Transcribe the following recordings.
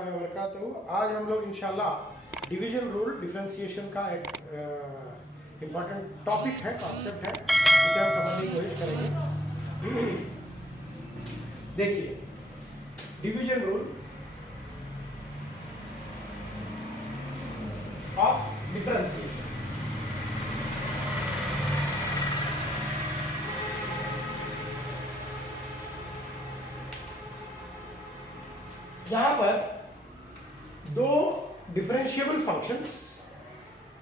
रहमतुल्लाहि व बरकातहू। आज हम लोग इंशाल्लाह डिवीजन रूल डिफरेंशिएशन का एक इम्पॉर्टेंट टॉपिक है, कॉन्सेप्ट है, इसे हम समझने की कोशिश करेंगे। देखिए, डिवीजन रूल ऑफ डिफरेंशिएशन। यहां पर दो डिफरेंशिएबल फंक्शंस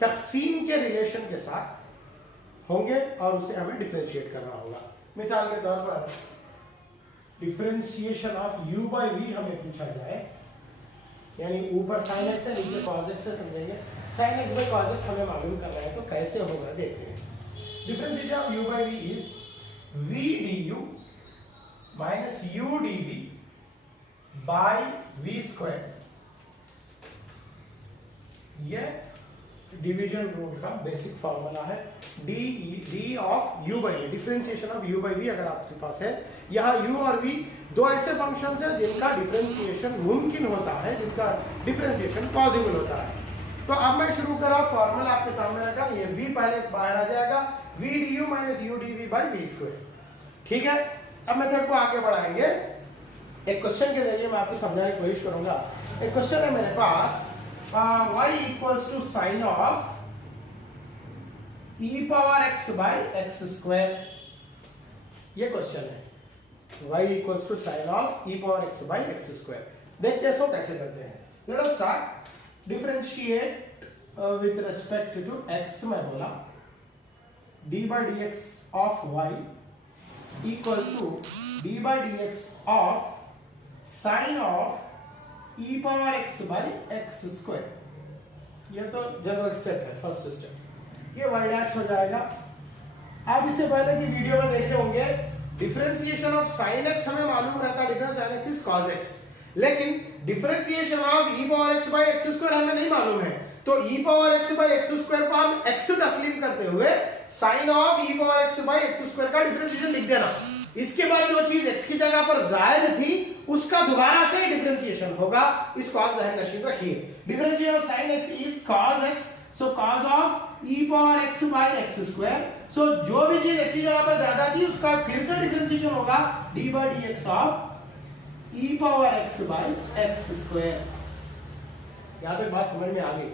तकसीम के रिलेशन के साथ होंगे और उसे हमें डिफरेंशिएट करना होगा। मिसाल के तौर पर differentiation of u by v हमें पूछा जाए, यानी ऊपर sin x है नीचे cos x है, समझेंगे। sin x by cos x हमें मालूम करना है, तो कैसे होगा देखते हैं। Differentiation of u by v is v du minus u dv by v square. यह डिवीजन रूल का बेसिक फॉर्मूला है। D of u by v, differentiation of u by v अगर आपके पास है। यहाँ u और v दो ऐसे फंक्शंस हैं जिनका डिफरेंशिएशन मुमकिन होता है, जिनका डिफरेंशिएशन पॉसिबल होता है। तो अब मैं शुरू करा, फॉर्मूला आपके सामने रखा, ये v पहले बाहर आ जाएगा, v du minus u dv by v square. ठीक है, अब मेथड को आगे बढ़ाएंगे। एक क्वेश्चन के जरिए मैं आपको समझाने की कोशिश करूंगा। एक क्वेश्चन है मेरे पास, y equals to sine of e power x by x square. ये क्वेश्चन है, y equals to sine of e power x by x square. देखते हैं इसको कैसे करते हैं। Let us start. Differentiate with respect to x, मैं बोला d by dx of y equals to d by dx of sine of e power x by x square. ये तो जनरल स्टेप है, फर्स्ट स्टेप। ये y dash हो जाएगा। आप इससे पहले की वीडियो में देखे होंगे, डिफरेंशिएशन ऑफ sin x हमें मालूम रहता है, difference sin x is cos x, लेकिन differentiation of e power x by x square हमें नहीं मालूम है। तो e power x by x square को हम x तस्लीम करते हुए sin of e power x by x square का डिफरेंशिएशन लिख देना। इसके बाद जो चीज x की जगह पर जायद थी उसका दोबारा से डिफरेंशिएशन होगा। इसको आप ध्यान नशीब रखिए। Differentiation of sin x is cos x, so cos of e power x by x square. So जो भी चीज x की जगह पर ज्यादा थी उसका फिर से डिफरेंशिएशन होगा d by dx of e power x by x square. यहां तक बात समझ में आ गई।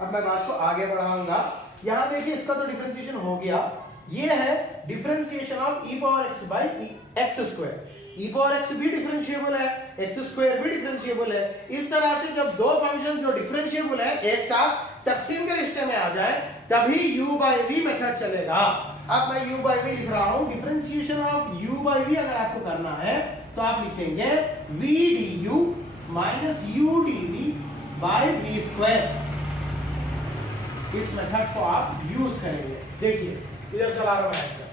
अब मैं बात को आगे बढ़ाऊंगा। यहां देखिए, इसका तो डिफरेंशिएशन हो गया। ये है differentiation of e power x by x square. e power x भी डिफरेंशिएबल है, x स्क्वायर भी डिफरेंशिएबल है। इस तरह से जब दो फंक्शन जो डिफरेंशिएबल है एक साथ तकसीम के रिश्ते में आ जाए, तभी u बाई v मेथड चलेगा। अब मैं u बाई v लिख रहा हूं। Differentiation of u by v अगर आपको करना है तो आप लिखेंगे v du minus u dv by v square. इस मेथड को आप यूज करेंगे। देखिए, इधर चला रहा हूं answer,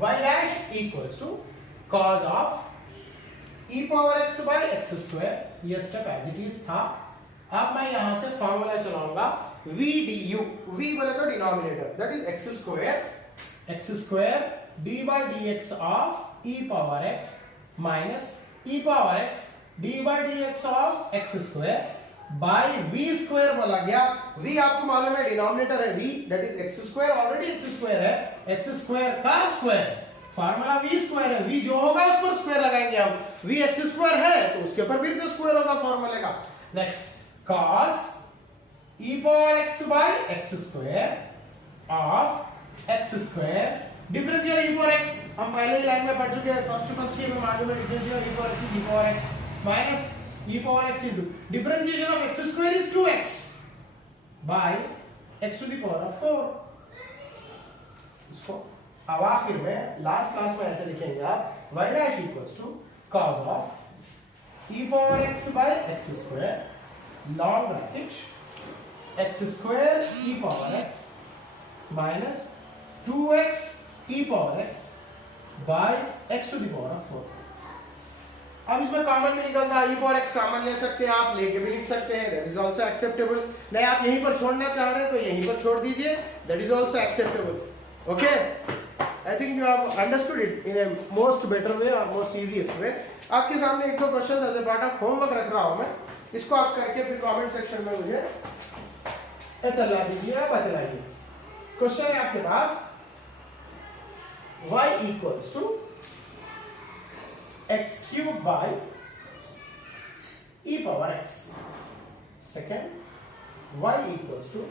y dash equals to cos of e power x by x square. ये स्टेप एज इट इज था। अब मैं यहां से फॉर्मूला चलाऊंगा v du, v बोले तो denominator, that is x square d by dx of e power x minus e power x d by dx of x square by v square बोला गया। v आपको मालूम है डिनोमिनेटर है v, that is x square, already x square है, x square का square, formula v square है, v जो होगा उस पर स्क्वायर लगाएंगे हम। v x स्क्वायर है तो उसके ऊपर फिर से स्क्वायर होगा फार्मूले का। Next, cos e power x by x square of x square. Differential e power x हम पहले ही लाइन में पढ़ चुके हैं, फर्स्ट में मालूम है differential e power x, e power x minus e power x into differentiation of x square is 2x by x to the power of 4। इसको अब आखिर में लास्ट क्लास में ऐसे लिखेंगे आप, y dash equals to cos of e power x by x square log bracket x square e power x minus 2x e power x by x to the power of 4। अब इसमें common भी निकलता है, e power x common ले सकते हैं आप, लेके भी लिख सकते हैं, दैट इज आल्सो एक्सेप्टेबल। नहीं आप यहीं पर छोड़ना चाह रहे हैं तो यहीं पर छोड़ दीजिए, that is also acceptable. Okay. I think you have understood it in a most better way और मोस्ट इजीएस्ट वे। आपके सामने एक दो question as a part of homework रख रहा हूं मैं, इसको आप करके फिर कमेंट सेक्शन में मुझे इतला दीजिए, बतलाइए। क्वेश्चन है आपके पास y equals to x cube by e power x. Second, y equals to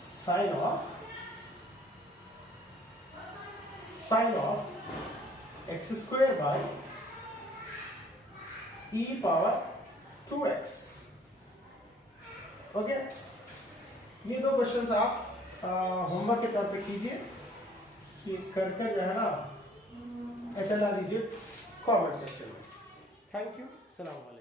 sine of x square by e power 2x. Okay, ये दो क्वेश्चंस आप होमवर्क के तौर पे कीजिए, ये कर कर जो है ना एटला दीजिए कमेंट सेक्शन में। थैंक यू, सलाम अलैकुम।